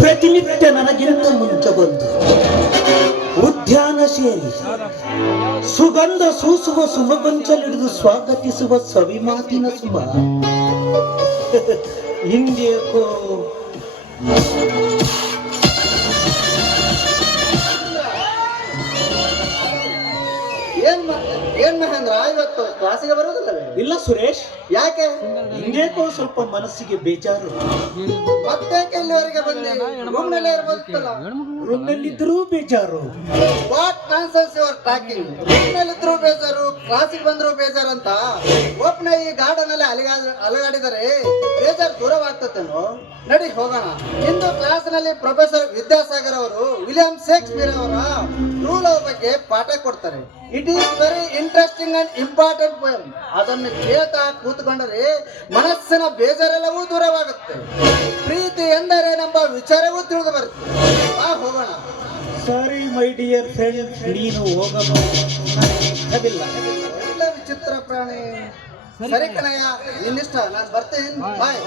ಪ್ರತಿನಿತ್ಯ ನನಗಿಂತ ಮುಂಚೆ ಬಂದು ಉದ್ಯಾನ ಸೇರಿ ಸುಗಂಧ ಸೂಸುವ ಸುಮಗೊಂಚಲಿಡಿದು ಸ್ವಾಗತಿಸುವ ಸವಿ ಮಾತಿನ ಸುಮ ಹಿಂದೇಕೋ ಏನ್ ಮಹೇಂದ್ರ ಇವತ್ತು ಕ್ಲಾಸಿಗೆ ಬರೋದಿಲ್ಲವೇ? ಇಲ್ಲ ಸುರೇಶ್, ಯಾಕೆ? ಹಿಂಗೇಕೋ ಸ್ವಲ್ಪ ಮನಸ್ಸಿಗೆ ಬೇಜಾರು. ಮತ್ತೆ ಎಲ್ಲಿವರೆಗೆ ಬಂದೆ? ರೂಮ್ನಲ್ಲೇ ಇರ್ಬೋದಿತ್ತಲ್ಲ. ರೂಮ್ನಲ್ಲಿದ್ದರೂ ಬೇಜಾರು. What nonsense you are talking? ರೂಮ್ನಲ್ಲಿದ್ರೂ ಬೇಜಾರು, ಕ್ಲಾಸಿಗೆ ಬಂದ್ರು ಬೇಜಾರು ಅಂತ ಒಬ್ಬನೇ ಈ ಗಾರ್ಡನ್ ಅಲ್ಲಿ ಅಲಗಾಡಿದರೆ ಬೇಜಾರು ದೂರವಾಗ್ತತೇನೋ? ನಡಿ ಹೋಗೋಣ. ಇಂದು ಕ್ಲಾಸ್ನಲ್ಲಿ ಪ್ರೊಫೆಸರ್ ವಿದ್ಯಾಸಾಗರ್ ಅವರು ವಿಲಿಯಂ ಶೇಕ್ಸ್ಪಿಯರ್ ಅವರ ರೂಲ್ ಬಗ್ಗೆ ಪಾಠ ಕೊಡ್ತಾರೆ. It is very interesting and important poem. ಅದನ್ನು ಕೇಳ್ತಾ ಕೂತ್ಕೊಂಡರೆ ಮನಸ್ಸಿನ ಬೇಜಾರೆಲ್ಲವೂ ದೂರವಾಗುತ್ತೆ. ಪ್ರೀತಿ ಎಂದರೆ ನಮ್ಮ ವಿಚಾರವೂ ತಿಳಿದು ಬರುತ್ತೆ. ಹೋಗೋಣ. ಸಾರಿ ಮೈ ಡಿಯರ್ ಫ್ರೆಂಡ್, ನೀನು ಹೋಗಬಹುದು. ಎಲ್ಲ ವಿಚಿತ್ರ ಪ್ರಾಣಿ. ಸರಿ ಕಣಯ್ಯ, ನಿನ್ನಿಷ್ಟ, ನಾನು ಬರ್ತೇನೆ. ಬಾಯ್.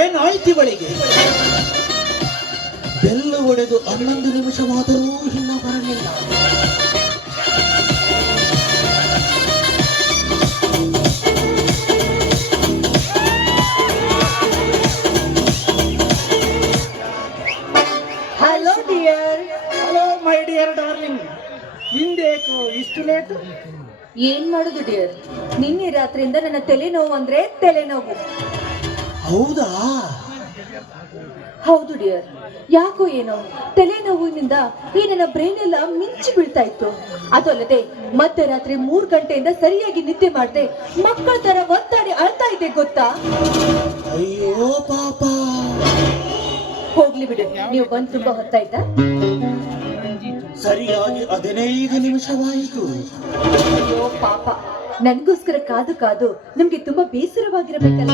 ಏನಾಯ್ತು ಇವಳಿಗೆ? ಬೆಲ್ಲು ಒಡೆದು 11 ನಿಮಿಷವಾದರೂ ಇನ್ನ ಬರಲಿಲ್ಲ. Hello dear. Hello my dear darling, ಹಿಂದೇಕು ಇಷ್ಟು ಲೇಟು? ಏನ್ ಮಾಡುದು ಡಿಯರ್, ನಿನ್ನೆ ರಾತ್ರಿಯಿಂದ ನನ್ನ ತಲೆನೋವು ಅಂದ್ರೆ ತಲೆನೋವು. ಹೌದಾ? ಹೌದು ಡಿಯರ್, ಯಾಕೋ ಏನೋ ತಲೆನೋವಿನಿಂದ ಈ ನನ್ನ ಬ್ರೈನ್ ಎಲ್ಲ ಮಿಂಚಿ ಬೀಳ್ತಾ ಇತ್ತು. ಅದಲ್ಲದೆ ಮಧ್ಯರಾತ್ರಿ 3 ಗಂಟೆಯಿಂದ ಸರಿಯಾಗಿ ನಿದ್ದೆ ಮಾಡದೆ ಮಕ್ಕಳ ತರ ಒತ್ತಾಡಿ ಅಳ್ತಾ ಇದ್ದೆ ಗೊತ್ತಾ? ಅಯ್ಯೋ ಪಾಪ. ಹೋಗ್ಲಿ ಬಿಡು, ನೀವು ಬಂದು ತುಂಬಾ ಹೊತ್ತಾಯ್ತಾ? ಸರಿಯಾಗಿ 15 ನಿಮಿಷವಾಯಿತು. ಅಯ್ಯೋ ಪಾಪ, ನನ್ಗೋಸ್ಕರ ಕಾದು ಕಾದು ನಿಮ್ಗೆ ತುಂಬಾ ಬೇಸರವಾಗಿರಬೇಕಲ್ಲ.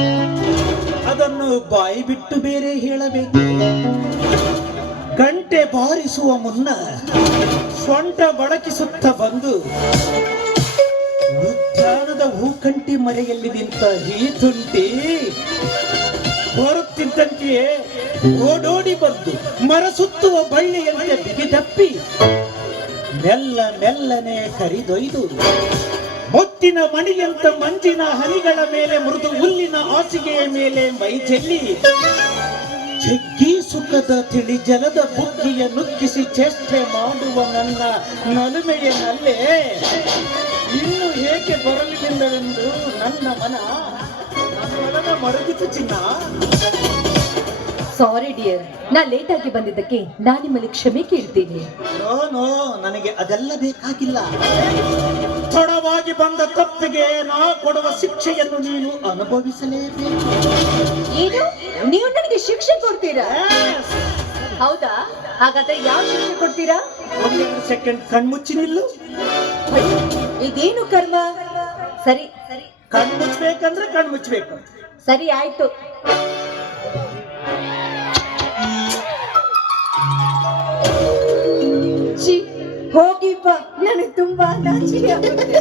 ಅದನ್ನು ಬಾಯಿ ಬಿಟ್ಟು ಬೇರೆ ಹೇಳಬೇಕು. ಗಂಟೆ ಬಾರಿಸುವ ಮುನ್ನ ಸೊಂಟ ಬಳಕಿಸುತ್ತ ಬಂದು ಉದ್ಯಾನದ ಹೂಕಂಟಿ ಮರೆಯಲ್ಲಿ ನಿಂತ ಈ ತುಂಟಿ ಬರುತ್ತಿದ್ದಂತೆಯೇ ಓಡೋಡಿ ಬಂದು ಮರ ಸುತ್ತುವ ಬಳ್ಳಿಯಂತೆ ಬಿಗಿದಪ್ಪಿ ಮೆಲ್ಲ ಮೆಲ್ಲನೆ ಕರಿದೊಯ್ದು ಮುತ್ತಿನ ಮಣಿಯಂತ ಮಂಜಿನ ಹನಿಗಳ ಮೇಲೆ ಮೃದು ಹುಲ್ಲಿನ ಹಾಸಿಗೆಯ ಮೇಲೆ ಮೈ ಚೆಲ್ಲಿ ಜಗ್ಗಿ ಸುಖದ ತಿಳಿ ಜಲದ ಬುಗ್ಗಿಯ ನುಗ್ಗಿಸಿ ಚೇಷ್ಟೆ ಮಾಡುವ ನನ್ನ ನಲುಮೆಯನಲ್ಲೇ ಇನ್ನು ಹೇಗೆ ಬರಲಿಲ್ಲವೆಂದು ನನ್ನ ಮನದ ಮರಗಿತು ಚಿನ್ನ. ಸಾರಿ ಡಿಯರ್, ನಾ ಲೇಟ್ ಆಗಿ ಬಂದಿದ್ದಕ್ಕೆ ನಾನು ನಿಮ್ಮಲ್ಲಿ ಕ್ಷಮೆ ಕೇಳ್ತೀನಿ. ನೋ, ನನಗೆ ಅದೆಲ್ಲ ಬೇಕಾಗಿಲ್ಲ. ತಡವಾಗಿ ಬಂದ ತಪ್ಪಿಗೆ ನಾ ಕೊಡುವ ಶಿಕ್ಷೆಯನ್ನು ನೀನು ಅನುಭವಿಸಲೇಬೇಕು. ಏನು, ನೀವು ನನಗೆ ಶಿಕ್ಷೆ ಕೊಡ್ತೀರಾ? ಹೌದಾ? ಹಾಗಾದ್ರೆ ಯಾವ ಶಿಕ್ಷೆ ಕೊಡ್ತೀರಾ? 1 ಸೆಕೆಂಡ್ ಕಣ್ಮುಚ್ಚಿ ನಿಲ್ಲು. ಇದೇನು ಕರ್ಮ? ಸರಿ ಸರಿ, ಕಣ್ಮುಚ್ಚಬೇಕಂದ್ರೆ ಕಣ್ಮುಚ್ಚಬೇಕು. ಸರಿ ಆಯ್ತು. ಹೋಗಿಪ್ಪ, ನನಗೆ ತುಂಬಾ ನಾಚಿಕೆ ಆಗುತ್ತೆ.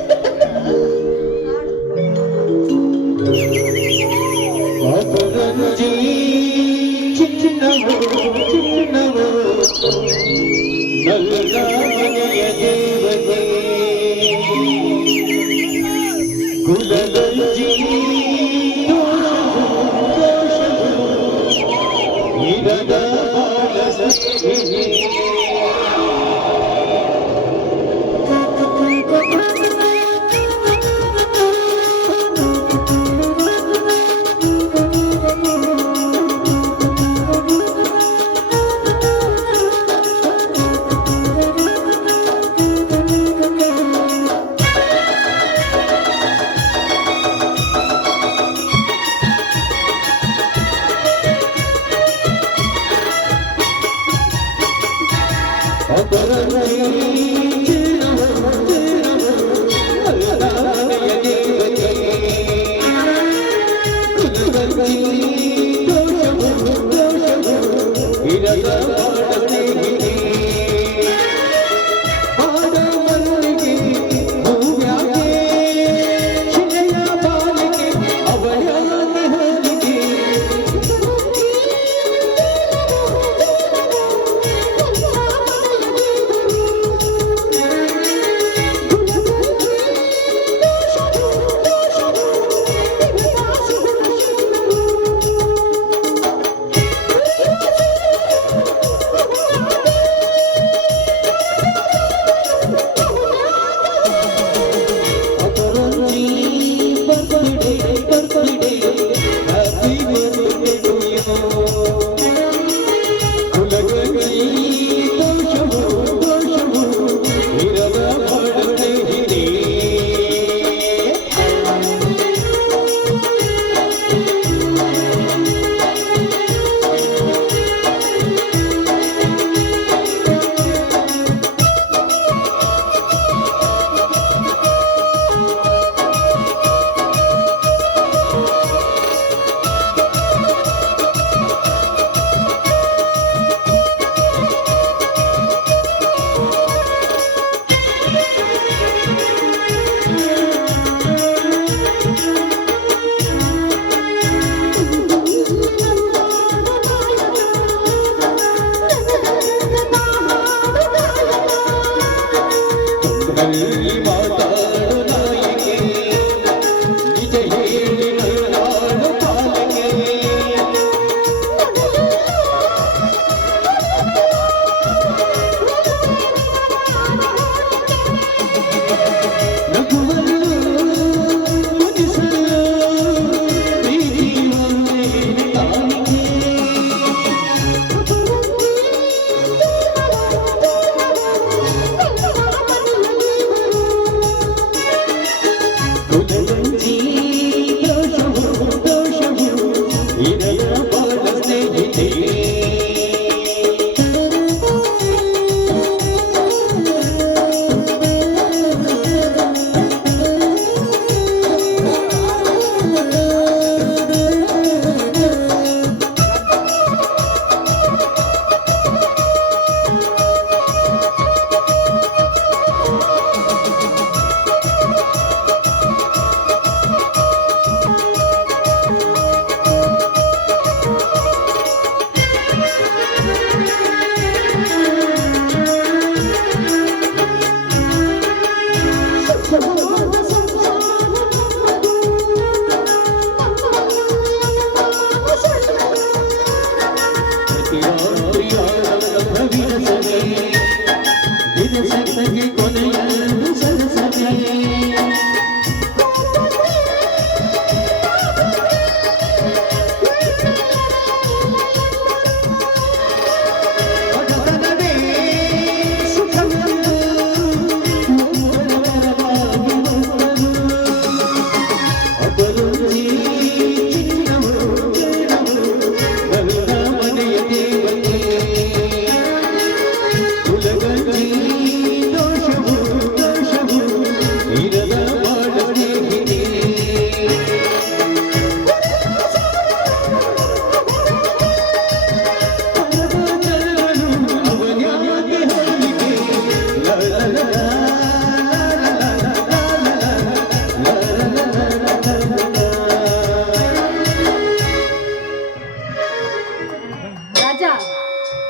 ರಾಜ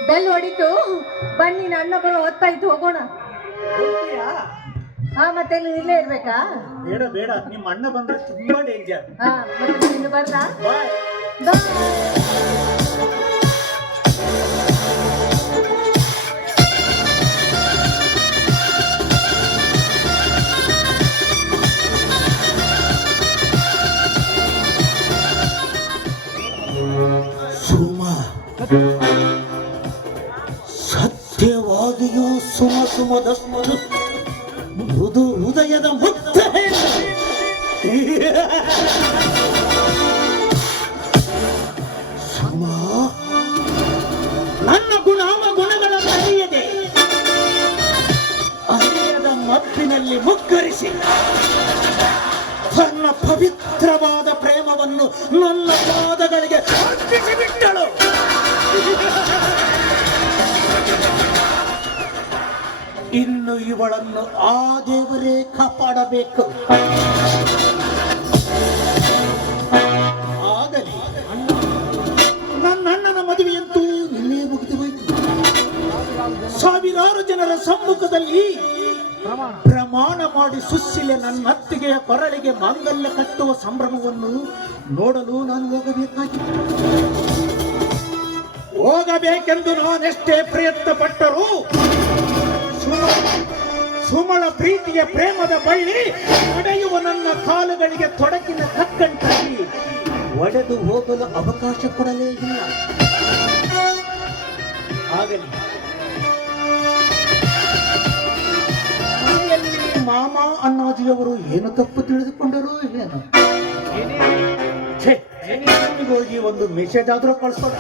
ಬೆಲ್ ಹೊಡಿತು, ಬನ್ನಿ ನನ್ನ ಬರೋ ಹೊತ್ತಾಯ್ತು, ಹೋಗೋಣ. ಹೋಗ್ತೀಯಾ? ಹಾ ಮತ್ತೆ ಇಲ್ಲೇ ಇರ್ಬೇಕಾ? ಬೇಡ ಬೇಡ, ನಿಮ್ಮ ಅಣ್ಣ ಬಂದ್ರೆ ತುಂಬಾ ಡೇಂಜರ್. ಹಾ ಮತ್ತೆ ನೀನು ಬರ್ಲಾ? ಬಾಯ್. ಸತ್ಯವಾಗಿಯೂ ಸುಮದ ಮೃದು ಹೃದಯದ ಮುಕ್ತ ಸುಮ, ನನ್ನ ಗುಣಗಳ ಅರಿಯದೆ ಅರಿಯದ ಮಬ್ಬಿನಲ್ಲಿ ಮುಗ್ಗರಿಸಿ ತನ್ನ ಪವಿತ್ರವಾದ ಪ್ರೇಮವನ್ನು ನನ್ನ ಪಾದಗಳಿಗೆ ಅರ್ಪಿಸಿಬಿಟ್ಟಳು. ಇನ್ನು ಇವಳನ್ನು ಆ ದೇವರೇ ಕಾಪಾಡಬೇಕು. ಆಗಲಿ, ನನ್ನ ಅಣ್ಣನ ಮದುವೆಯಂತೂ ನಿನ್ನೆ ಮುಗಿದು ಹೋಯಿತು. ಸಾವಿರಾರು ಜನರ ಸಮ್ಮುಖದಲ್ಲಿ ಪ್ರಮಾಣ ಮಾಡಿ ಸುಶೀಲೆ ನನ್ನ ಅತ್ತಿಗೆಯ ಕೊರಳಿಗೆ ಮಾಂಗಲ್ಯ ಕಟ್ಟುವ ಸಂಭ್ರಮವನ್ನು ನೋಡಲು ನಾನು ಹೋಗಬೇಕಾಗಿತ್ತು. ಹೋಗಬೇಕೆಂದು ನಾನೆಷ್ಟೇ ಪ್ರಯತ್ನ ಪಟ್ಟರೂ ಸುಮಳ ಪ್ರೀತಿಯ ಪ್ರೇಮದ ಬಳ್ಳಿ ನಡೆಯುವ ನನ್ನ ಕಾಲುಗಳಿಗೆ ತೊಡಕಿನ ಕಕ್ಕಂಟಾಗಿ ಒಡೆದು ಹೋಗಲು ಅವಕಾಶ ಕೊಡಲೇ ಇಲ್ಲ. ಆಗಲಿ, ಮಾಮ ಅಣ್ಣಾಜಿಯವರು ಏನು ತಪ್ಪು ತಿಳಿದುಕೊಂಡರು ಏನು? ಹೋಗಿ ಒಂದು ಮೆಸೇಜ್ ಆದ್ರೂ ಕಳಿಸೋಣ.